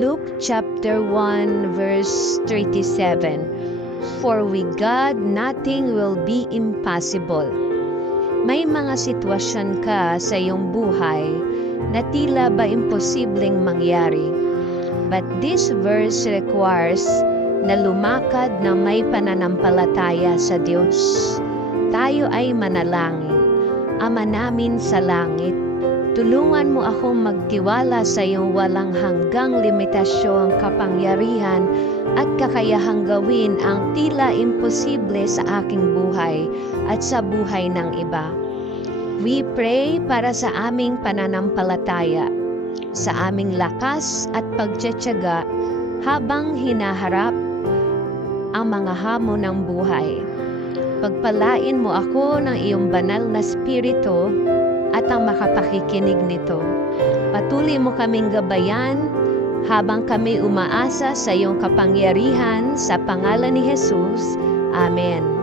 Luke chapter 1 verse 37. For with God, nothing will be impossible. May mga sitwasyon ka sa iyong buhay na tila ba imposibleng mangyari. But this verse requires na lumakad na may pananampalataya sa Diyos. Tayo ay manalangin. Ama namin sa langit, tulungan mo akong magtiwala sa iyong walang hanggang limitasyon, kapangyarihan at kakayahang gawin ang tila imposible sa aking buhay at sa buhay ng iba. We pray para sa aming pananampalataya, sa aming lakas at pagtitiyaga habang hinaharap ang mga hamon ng buhay. Pagpalain mo ako ng iyong banal na spirito at ang makapakikinig nito. Patuloy mo kaming gabayan habang kami umaasa sa iyong kapangyarihan sa pangalan ni Jesus. Amen.